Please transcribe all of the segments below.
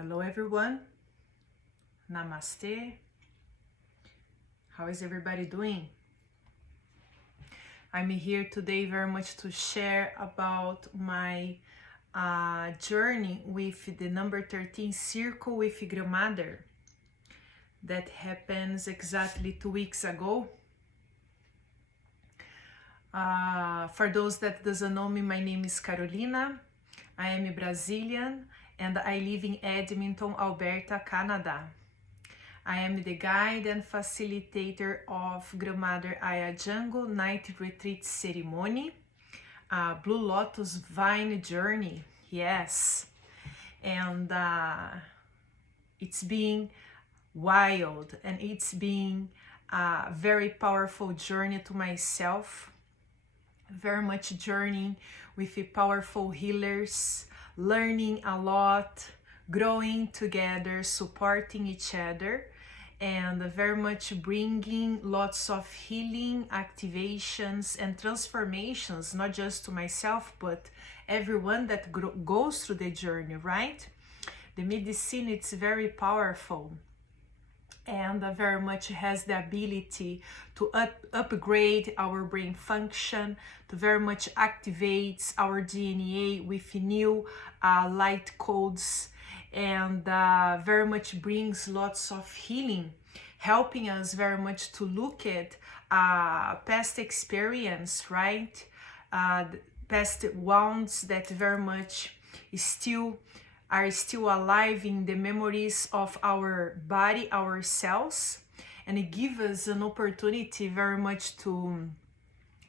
Hello everyone, Namaste. How is everybody doing? I'm here today very much to share about my journey with the number 13 circle with Grandmother that happens exactly 2 weeks ago. For those that doesn't know me, my name is Carolina. I am a Brazilian and I live in Edmonton, Alberta, Canada. I am the guide and facilitator of Grandmother Aya Jungle Night Retreat Ceremony, Blue Lotus Vine Journey, yes. And it's been wild and it's been a very powerful journey to myself, very much journeying with the powerful healers, learning a lot, growing together, supporting each other, and very much bringing lots of healing activations and transformations, not just to myself, but everyone that goes through the journey, right? The medicine, it's very powerful and very much has the ability to upgrade our brain function, to very much activates our DNA with new light codes, and very much brings lots of healing, helping us very much to look at past experience, right? Past wounds that very much are still alive in the memories of our body, our cells, and it gives us an opportunity very much to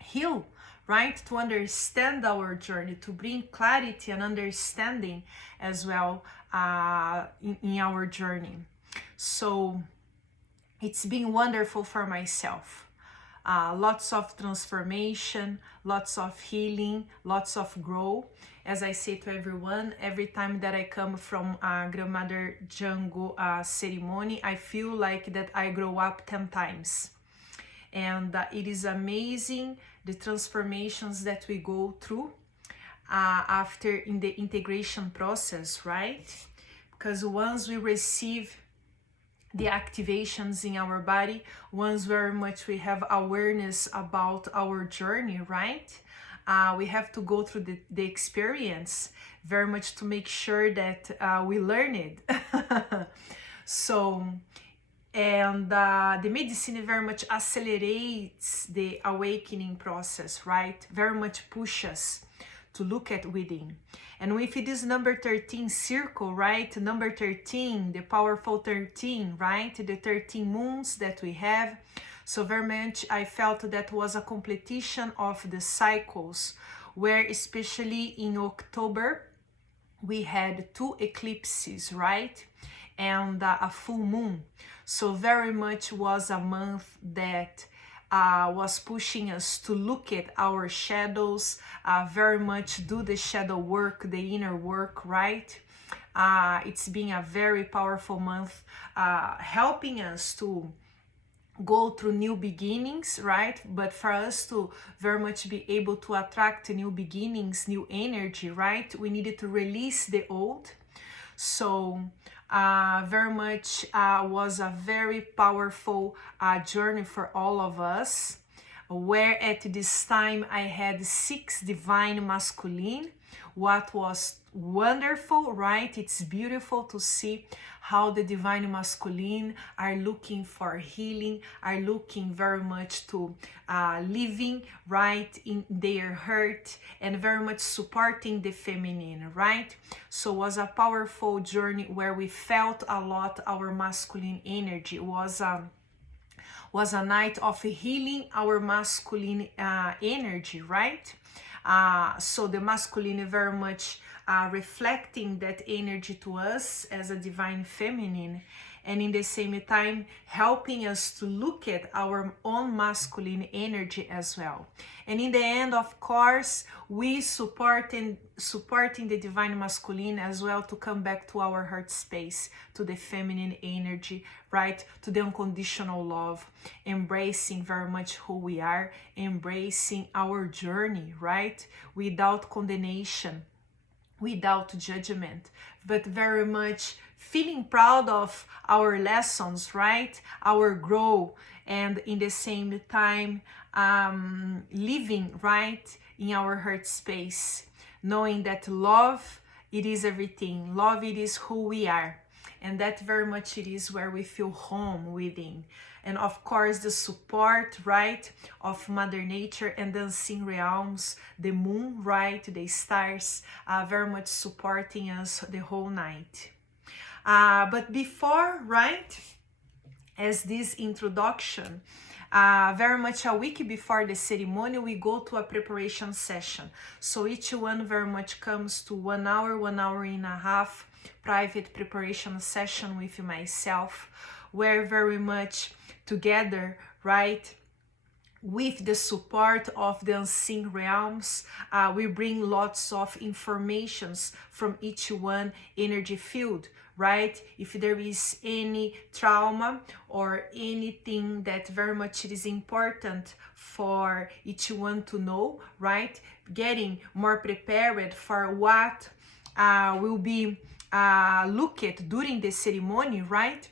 heal, right? To understand our journey, to bring clarity and understanding as well in our journey. So it's been wonderful for myself. Lots of transformation, lots of healing, lots of growth. As I say to everyone, every time that I come from Grandmother Jungle ceremony, I feel like that I grow up 10 times. And it is amazing the transformations that we go through after in the integration process, right? Because once we receive the activations in our body, once very much we have awareness about our journey, right? We have to go through the experience very much to make sure that we learn it. So, and the medicine very much accelerates the awakening process, right? Very much pushes to look at within. And with this number 13 circle, right? Number 13, the powerful 13, right? The 13 moons that we have. So very much I felt that was a completion of the cycles, where especially in October, we had 2 eclipses, right? And a full moon. So very much was a month that was pushing us to look at our shadows, very much do the shadow work, the inner work, right? It's been a very powerful month, helping us to go through new beginnings, right? But for us to very much be able to attract new beginnings, new energy, right? We needed to release the old. So very much was a very powerful journey for all of us, where at this time I had 6 divine masculine, what was wonderful, right? It's beautiful to see how the divine masculine are looking for healing, are looking very much to living right in their hurt, and very much supporting the feminine, right? So it was a powerful journey where we felt a lot our masculine energy. It was a night of healing our masculine energy, right? So the masculine very much reflecting that energy to us as a divine feminine, and in the same time helping us to look at our own masculine energy as well. And in the end, of course, we supporting the divine masculine as well to come back to our heart space, to the feminine energy, right? To the unconditional love, embracing very much who we are, embracing our journey, right? Without condemnation, without judgment, but very much feeling proud of our lessons, right? Our growth, and in the same time, living right in our heart space, knowing that love, it is everything. Love, it is who we are. And that very much it is where we feel home within. And of course, the support, right, of Mother Nature and the unseen realms, the moon, right, the stars, very much supporting us the whole night. But before, right, as this introduction, very much a week before the ceremony, we go to a preparation session. So each one very much comes to 1 hour, 1 and a half private preparation session with myself, where very much together, right, with the support of the unseen realms, we bring lots of informations from each one energy field, right? If there is any trauma or anything that very much it is important for each one to know, right? Getting more prepared for what will be looked at during the ceremony, right?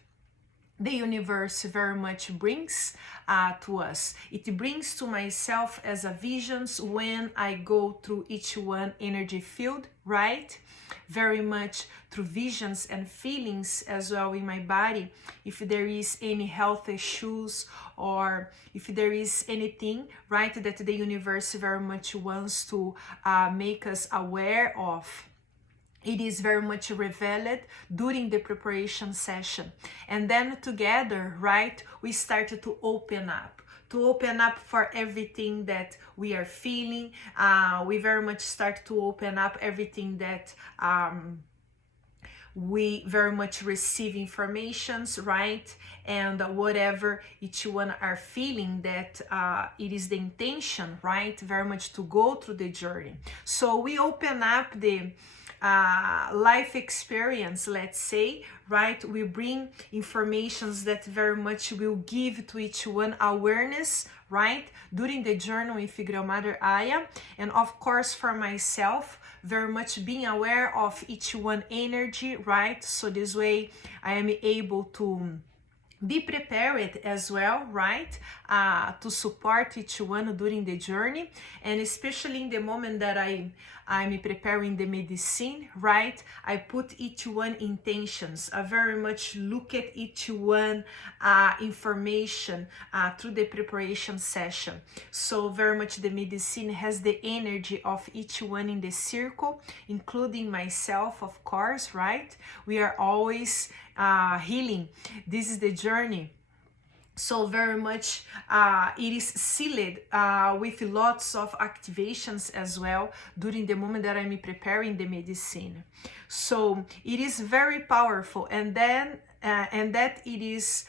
The universe very much brings to us. It brings to myself as a visions when I go through each one energy field, right? Very much through visions and feelings as well in my body. If there is any health issues or if there is anything, right, that the universe very much wants to make us aware of, it is very much revealed during the preparation session. And then together, right, we started to open up for everything that we are feeling. We very much start to open up everything that we very much receive informations, right? And whatever each one are feeling, that it is the intention, right, very much to go through the journey. So we open up the life experience, let's say, right? We bring informations that very much will give to each one awareness, right, during the journey with Grandmother Aya. And of course, for myself, very much being aware of each one energy, right? So this way I am able to be prepared as well, right, to support each one during the journey. And especially in the moment that I'm preparing the medicine, right, I put each one intentions. I very much look at each one information through the preparation session. So very much the medicine has the energy of each one in the circle, including myself, of course, right? We are always healing. This is the journey. So very much it is sealed with lots of activations as well during the moment that I'm preparing the medicine. So it is very powerful, and then and that it is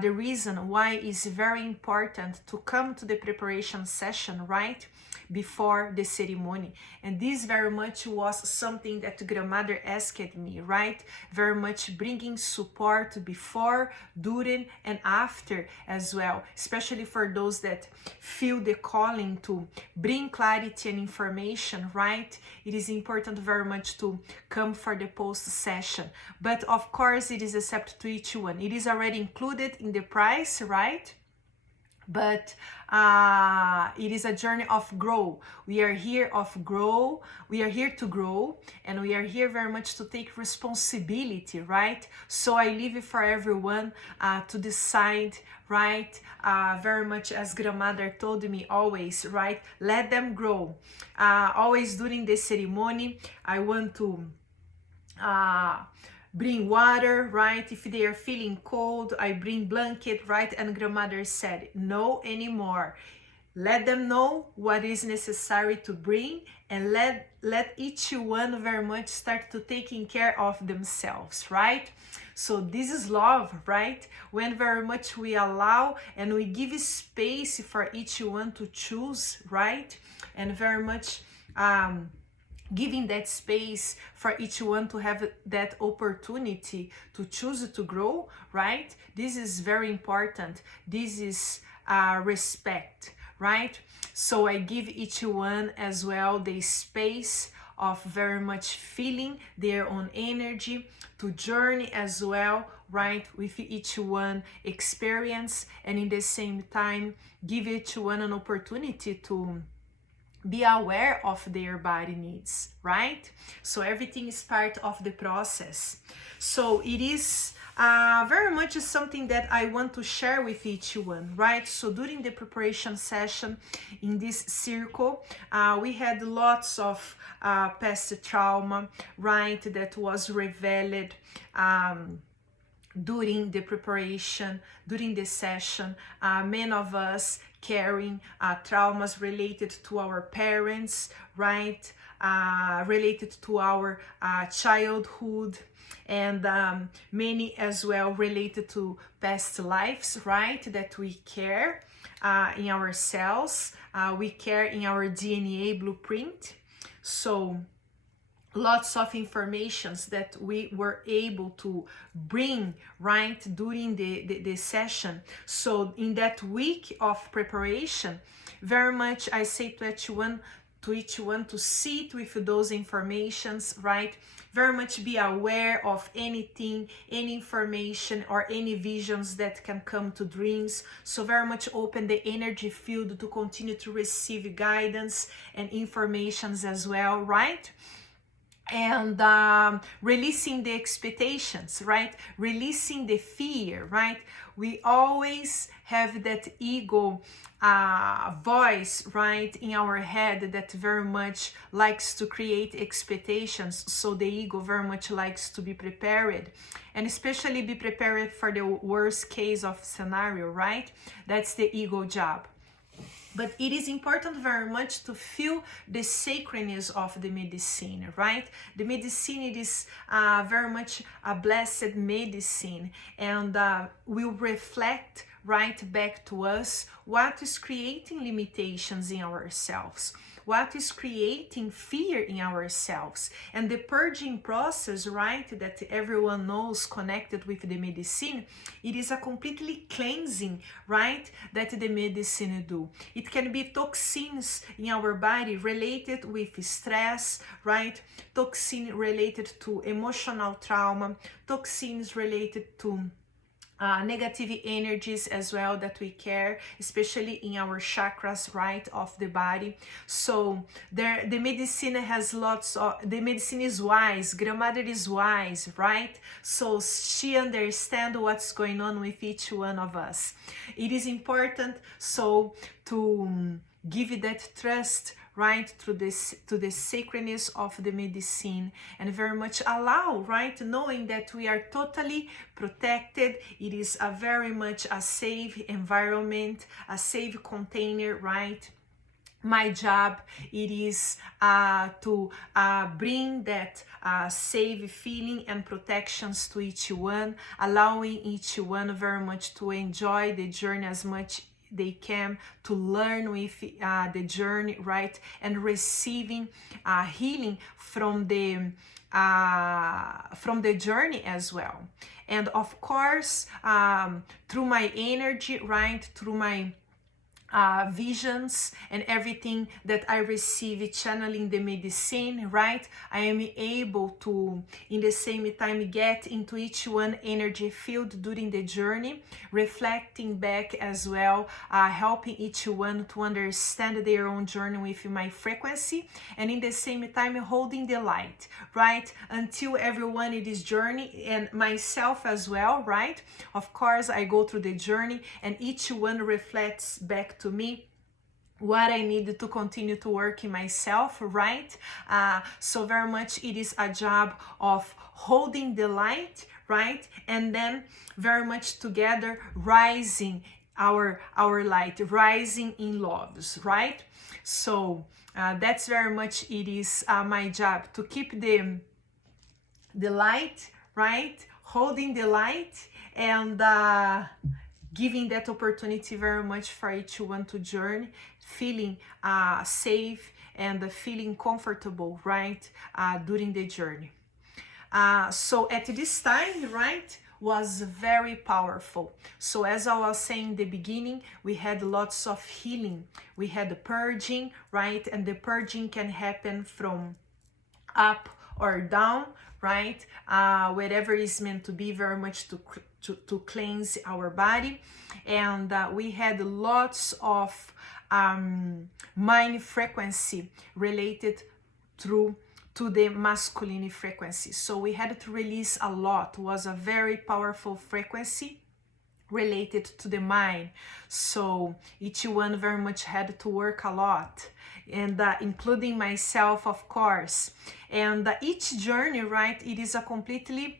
the reason why it's very important to come to the preparation session, right, before the ceremony. And this very much was something that Grandmother asked me, right? Very much bringing support before, during, and after as well, especially for those that feel the calling to bring clarity and information, right? It is important very much to come for the post session. But of course, it is accepted to each one. It is already included in the price, right? But it is a journey of grow. We are here of grow. We are here to grow, and we are here very much to take responsibility, right? So I leave it for everyone to decide, right? Very much as Grandmother told me always, right? Let them grow. Always during the ceremony, I want to bring water, right? If they are feeling cold, I bring blanket, right? And Grandmother said, no anymore. Let them know what is necessary to bring, and let each one very much start to taking care of themselves, right? So this is love, right? When very much we allow and we give space for each one to choose, right? And very much giving that space for each one to have that opportunity to choose to grow, right? This is very important. This is respect, right? So I give each one as well the space of very much feeling their own energy, to journey as well, right, with each one experience, and in the same time give each one an opportunity to be aware of their body needs, right? So everything is part of the process. So it is very much something that I want to share with each one, right? So during the preparation session in this circle, we had lots of past trauma, right, that was revealed during the preparation, during the session. Many of us carrying traumas related to our parents, right? Related to our childhood, and many as well related to past lives, right? That we carry in our cells, we carry in our DNA blueprint. So lots of informations that we were able to bring, right, during the session. So in that week of preparation, very much I say to each one to sit with those informations, right? Very much be aware of anything, any information or any visions that can come to dreams. So very much open the energy field to continue to receive guidance and informations as well, right? And releasing the expectations, right? Releasing the fear, right? We always have that ego voice, right, in our head that very much likes to create expectations. So the ego very much likes to be prepared, and especially be prepared for the worst case of scenario, right? That's the ego job. But it is important very much to feel the sacredness of the medicine, right? The medicine, it is very much a blessed medicine, and will reflect right back to us what is creating limitations in ourselves, what is creating fear in ourselves. And the purging process, right, that everyone knows connected with the medicine, it is a completely cleansing, right, that the medicine do. It can be toxins in our body related with stress, right, toxin related to emotional trauma, toxins related to negative energies as well that we carry, especially in our chakras, right, of the body. So the medicine has lots of, the medicine is wise, grandmother is wise, right? So she understands what's going on with each one of us. It is important so to give it that trust, right, through this, to the sacredness of the medicine, and very much allow, right, knowing that we are totally protected. It is a very much a safe environment, a safe container, right? My job, it is to bring that safe feeling and protections to each one, allowing each one very much to enjoy the journey as much they can, to learn with the journey, right, and receiving healing from the journey as well. And of course, through my energy, right, through my visions and everything that I receive channeling the medicine, right, I am able to in the same time get into each one energy field during the journey, reflecting back as well, helping each one to understand their own journey with my frequency, and in the same time holding the light, right, until everyone in this journey, and myself as well, right? Of course, I go through the journey and each one reflects back to me what I need to continue to work in myself, right? So very much it is a job of holding the light, right? And then very much together rising our light, rising in loves, right? So that's very much it is my job to keep the light, right? Holding the light, and giving that opportunity very much for each one to journey, feeling safe and feeling comfortable, right, during the journey. So at this time, right, was very powerful. So as I was saying in the beginning, we had lots of healing. We had the purging, right, and the purging can happen from up or down, right? Whatever is meant to be, very much to cleanse our body. And we had lots of mind frequency related through to the masculine frequency. So we had to release a lot. It was a very powerful frequency related to the mind. So each one very much had to work a lot, and including myself, of course. And each journey, right, it is a completely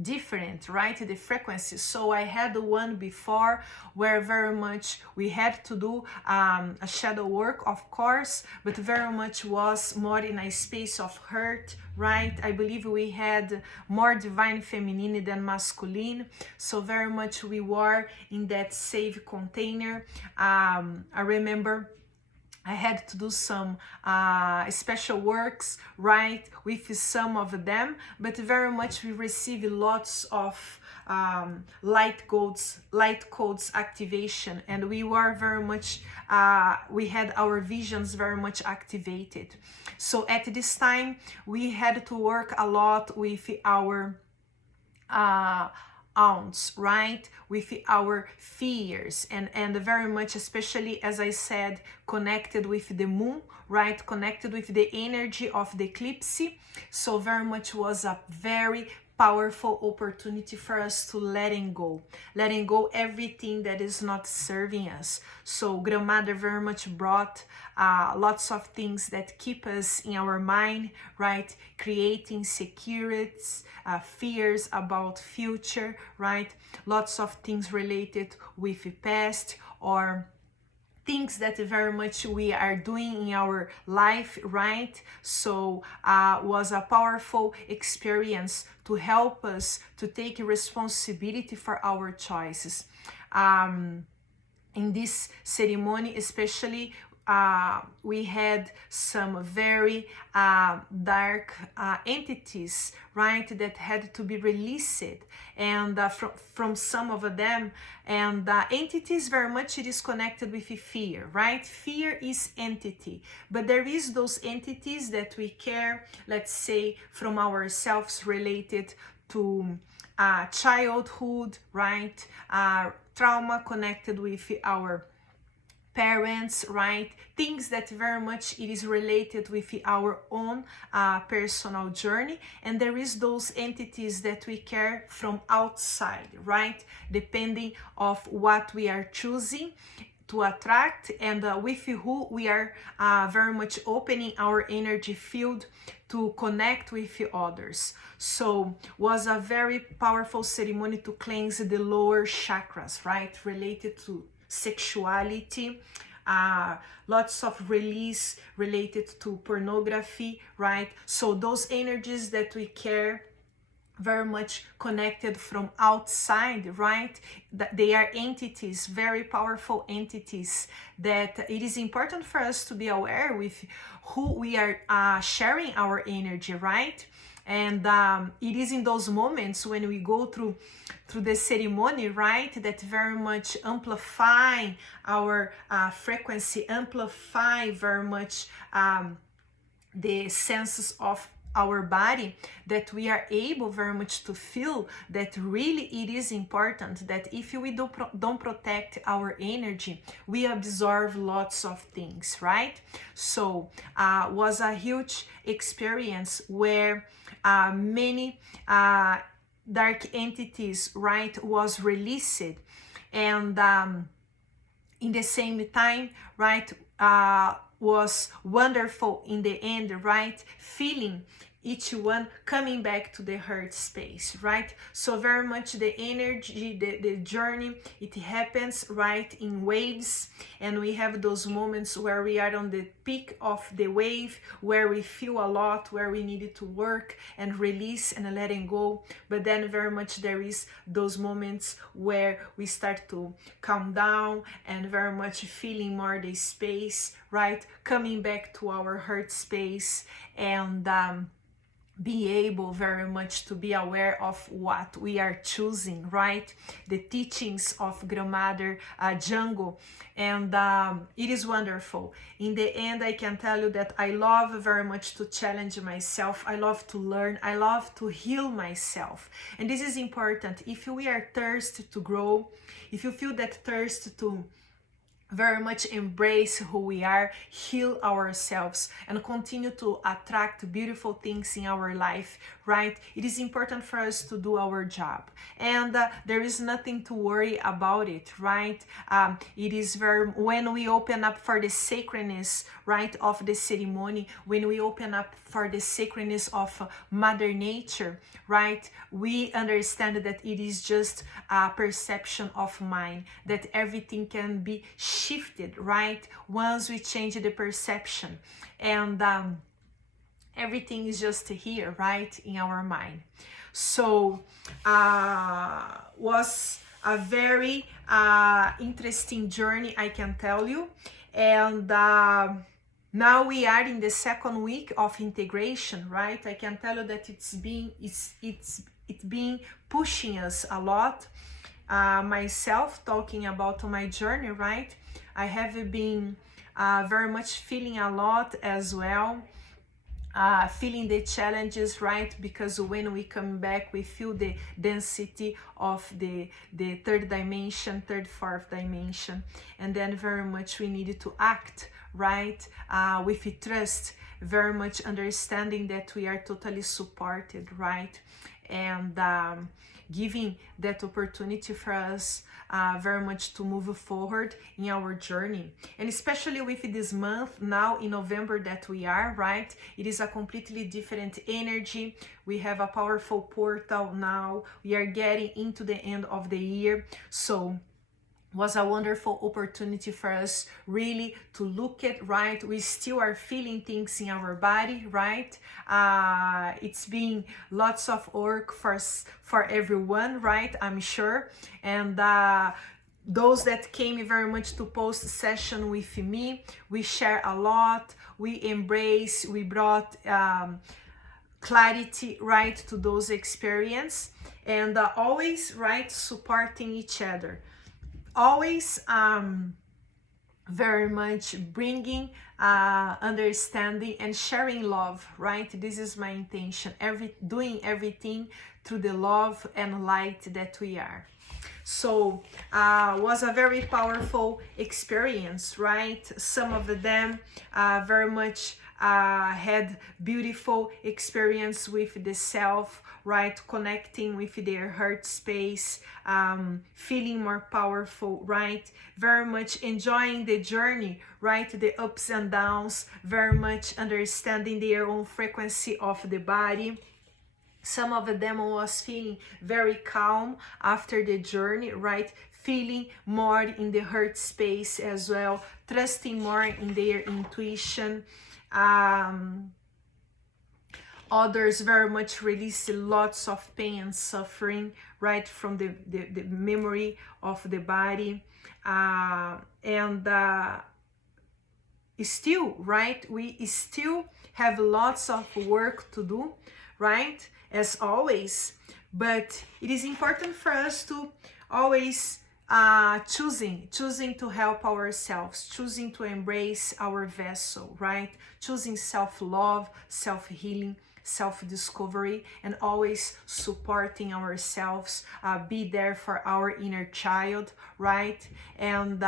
different, right, the frequency. So I had the one before where very much we had to do a shadow work, of course, but very much was more in a space of hurt, right? I believe we had more divine feminine than masculine, so very much we were in that safe container. I remember I had to do some special works, right, with some of them, but very much we received lots of light codes activation, and we were very much, we had our visions very much activated. So at this time, we had to work a lot with our ounce, right, with our fears, and very much, especially as I said, connected with the moon, right, connected with the energy of the eclipse. So very much was a very powerful opportunity for us to letting go everything that is not serving us. So Grandmother very much brought lots of things that keep us in our mind, right, creating securities, fears about future, right, lots of things related with the past, or things that very much we are doing in our life, right? So was a powerful experience to help us to take responsibility for our choices. In this ceremony especially, we had some very dark entities, right, that had to be released, and from some of them, and entities very much it is connected with fear, right? Fear is entity, but there is those entities that we care, let's say, from ourselves, related to childhood, right? Trauma connected with our parents, right? Things that very much it is related with our own personal journey. And there is those entities that we care from outside, right? Depending of what we are choosing to attract, and with who we are very much opening our energy field to connect with others. So was a very powerful ceremony to cleanse the lower chakras, right, related to sexuality, lots of release related to pornography, right? So those energies that we care very much connected from outside, right? That they are entities, very powerful entities, that it is important for us to be aware with who we are sharing our energy, right? And it is in those moments when we go through the ceremony, right, that very much amplify our frequency, amplify very much the senses of our body, that we are able very much to feel that really it is important that if we don't protect our energy, we absorb lots of things, right? So was a huge experience where many dark entities, right, was released, and in the same time, right, was wonderful in the end, right, feeling each one coming back to the heart space, right? So very much the energy, the journey, it happens, right, in waves, and we have those moments where we are on the peak of the wave, where we feel a lot, where we needed to work and release and letting go. But then very much there is those moments where we start to calm down and very much feeling more the space, right, coming back to our heart space, and be able very much to be aware of what we are choosing, right? The teachings of Grandmother Django, and it is wonderful. In the end, I can tell you that I love very much to challenge myself. I love to learn. I love to heal myself. And this is important. If we are thirsty to grow, if you feel that thirst to very much embrace who we are, heal ourselves, and continue to attract beautiful things in our life, right? It is important for us to do our job, and there is nothing to worry about it, right? It is when we open up for the sacredness, right, of the ceremony, when we open up for the sacredness of Mother Nature, right, we understand that it is just a perception of mine, that everything can be shifted, right, once we change the perception, and everything is just here, right, in our mind. So was a very interesting journey, I can tell you. And now we are in the second week of integration, right? I can tell you that it's been pushing us a lot. Myself, talking about my journey, right? I have been very much feeling a lot as well, feeling the challenges, right? Because when we come back, we feel the density of the third dimension, third, fourth dimension, and then very much we needed to act, right? With trust, very much understanding that we are totally supported, right? And giving that opportunity for us very much to move forward in our journey. And especially with this month now in November that we are, right? It is a completely different energy. We have a powerful portal now. We are getting into the end of the year. So was a wonderful opportunity for us really to look at, right? We still are feeling things in our body, right? It's been lots of work for everyone, right? I'm sure. And those that came very much to post session with me, we share a lot, we embrace, we brought clarity, right, to those experiences, and always, right, supporting each other. Always very much bringing understanding and sharing love, right? This is my intention, doing everything through the love and light that we are. So was a very powerful experience, right? Some of them very much had beautiful experience with the self, right? Connecting with their heart space, feeling more powerful, right? Very much enjoying the journey, right? The ups and downs, very much understanding their own frequency of the body. Some of them was feeling very calm after the journey, right? Feeling more in the heart space as well, trusting more in their intuition. Others very much release lots of pain and suffering, right, from the memory of the body. And still, right, we still have lots of work to do, right, as always. But it is important for us to always choosing to help ourselves, choosing to embrace our vessel, right? Choosing self-love, self-healing, self-discovery, and always supporting ourselves, be there for our inner child, right? And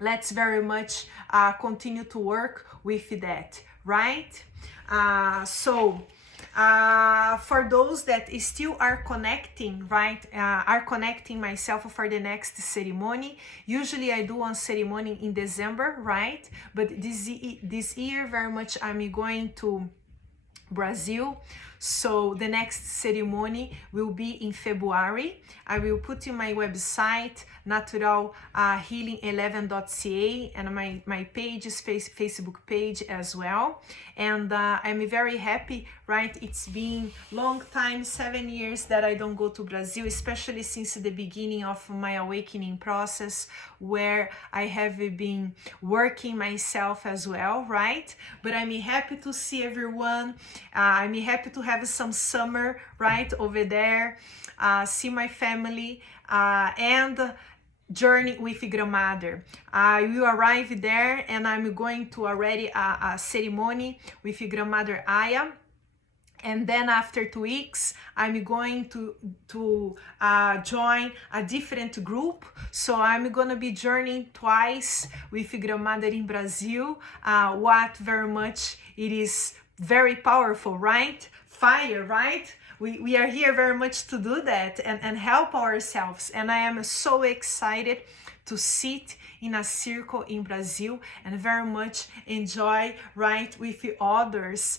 let's very much continue to work with that, right? For those that still are connecting, right, are connecting myself for the next ceremony. Usually I do one ceremony in December, right? But this year very much I'm going to Brazil. So the next ceremony will be in February. I will put in my website, naturalhealing11.ca, and my page is Facebook page as well. And I'm very happy right? It's been long time, 7 years that I don't go to Brazil, especially since the beginning of my awakening process, where I have been working myself as well, right? But I'm happy to see everyone. I'm happy to have some summer, right, over there, see my family, and journey with Grandmother. I will arrive there and I'm going to already a ceremony with Grandmother Aya. And then after 2 weeks, I'm going to join a different group. So I'm gonna be journeying twice with Grandmother in Brazil. What very much, it is very powerful, right? Fire, right? We are here very much to do that and help ourselves. And I am so excited to sit in a circle in Brazil and very much enjoy, right, with others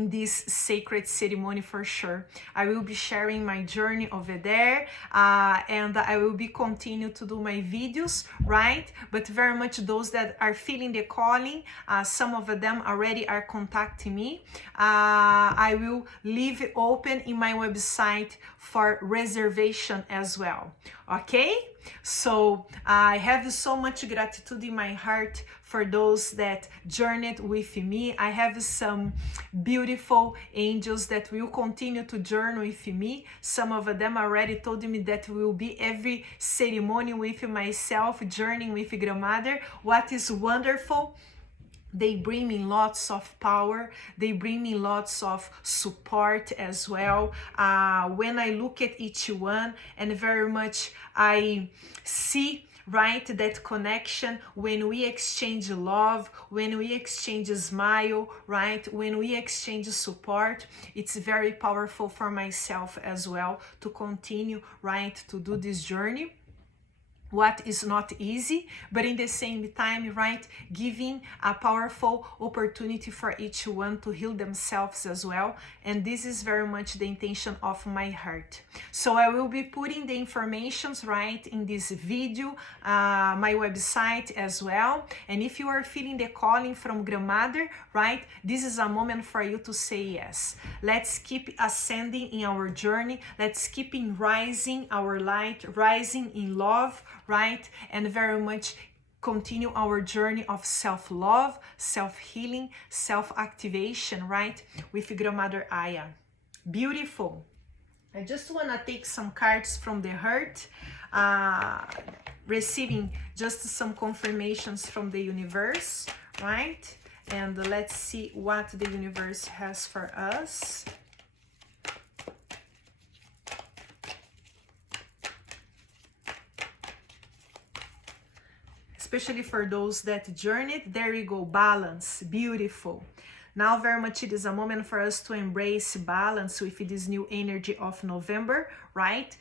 in this sacred ceremony for sure. I will be sharing my journey over there, and I will be continue to do my videos, right? But very much those that are feeling the calling, some of them already are contacting me. I will leave it open in my website for reservation as well, okay? So I have so much gratitude in my heart for those that journeyed with me. I have some beautiful angels that will continue to journey with me. Some of them already told me that will be every ceremony with myself, journeying with Grandmother. What is wonderful, they bring me lots of power, they bring me lots of support as well. When I look at each one, and very much I see, right, that connection when we exchange love, when we exchange a smile, right, when we exchange support, it's very powerful for myself as well to continue, right, to do this journey. What is not easy, but in the same time, right, giving a powerful opportunity for each one to heal themselves as well. And this is very much the intention of my heart. So I will be putting the informations, right, in this video, my website as well. And if you are feeling the calling from Grandmother, right, this is a moment for you to say yes. Let's keep ascending in our journey. Let's keep in rising our light, rising in love, right? And very much continue our journey of self-love, self-healing, self-activation, right? With Grandmother Aya. Beautiful. I just want to take some cards from the heart, receiving just some confirmations from the universe, right? And let's see what the universe has for us. Especially for those that journeyed. There you go, balance, beautiful. Now very much it is a moment for us to embrace balance with this new energy of November, right?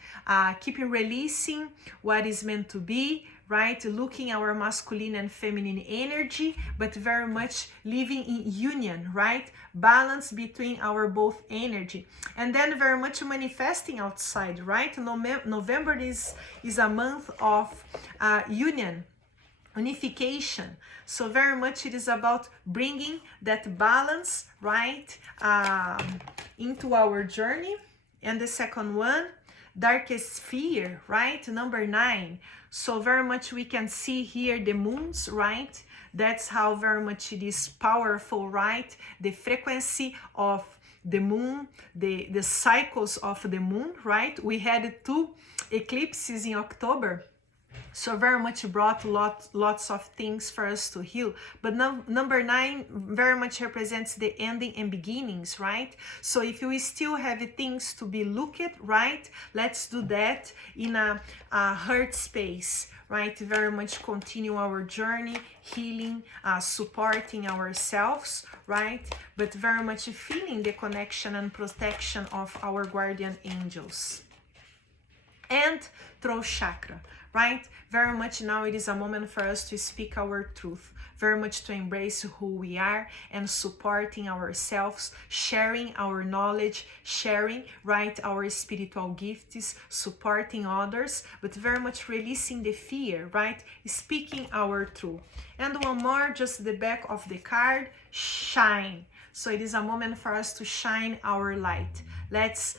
Keeping releasing what is meant to be, right? Looking our masculine and feminine energy, but very much living in union, right? Balance between our both energy. And then very much manifesting outside, right? November is a month of union, unification. So very much it is about bringing that balance, right, into our journey. And the second one, darkest fear, right, number 9. So very much we can see here the moons, right? That's how very much it is powerful, right? The frequency of the moon, the cycles of the moon, right? We had 2 eclipses in October. So very much brought lots of things for us to heal. But number 9 very much represents the ending and beginnings, right? So if we still have things to be looked at, right, let's do that in a heart space, right? Very much continue our journey, healing, supporting ourselves, right? But very much feeling the connection and protection of our guardian angels. And throat chakra, right? Very much now it is a moment for us to speak our truth, very much to embrace who we are and supporting ourselves, sharing our knowledge, sharing, right, our spiritual gifts, supporting others, but very much releasing the fear, right? Speaking our truth. And one more, just the back of the card, shine. So it is a moment for us to shine our light. Let's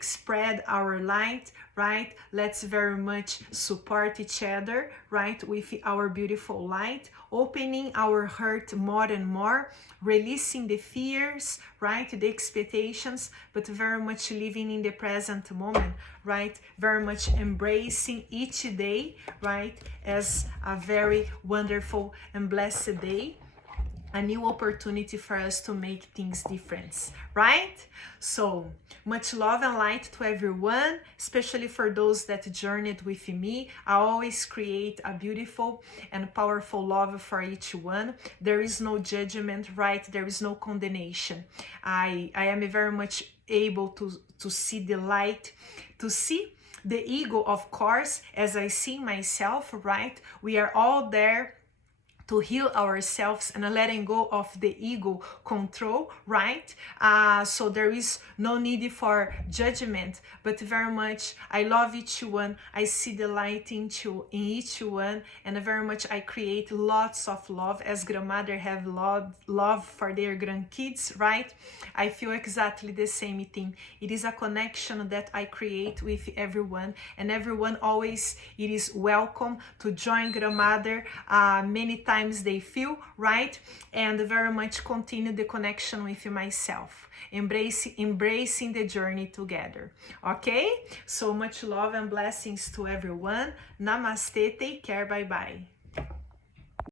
spread our light, right? Let's very much support each other, right? With our beautiful light, opening our heart more and more, releasing the fears, right? The expectations, but very much living in the present moment, right? Very much embracing each day, right? As a very wonderful and blessed day. A new opportunity for us to make things different, right? So much love and light to everyone, especially for those that journeyed with me. I always create a beautiful and powerful love for each one. There is no judgment, right? There is no condemnation. I am very much able to see the light, to see the ego, of course, as I see myself, right? We are all there to heal ourselves and letting go of the ego control, right? So there is no need for judgment, but very much I love each one. I see the light in each one, and very much I create lots of love as grandmother have love for their grandkids, right? I feel exactly the same thing. It is a connection that I create with everyone, and everyone always, it is welcome to join grandmother many times they feel, right? And very much continue the connection with myself, embracing the journey together. Okay, so much love and blessings to everyone. Namaste, take care, bye bye.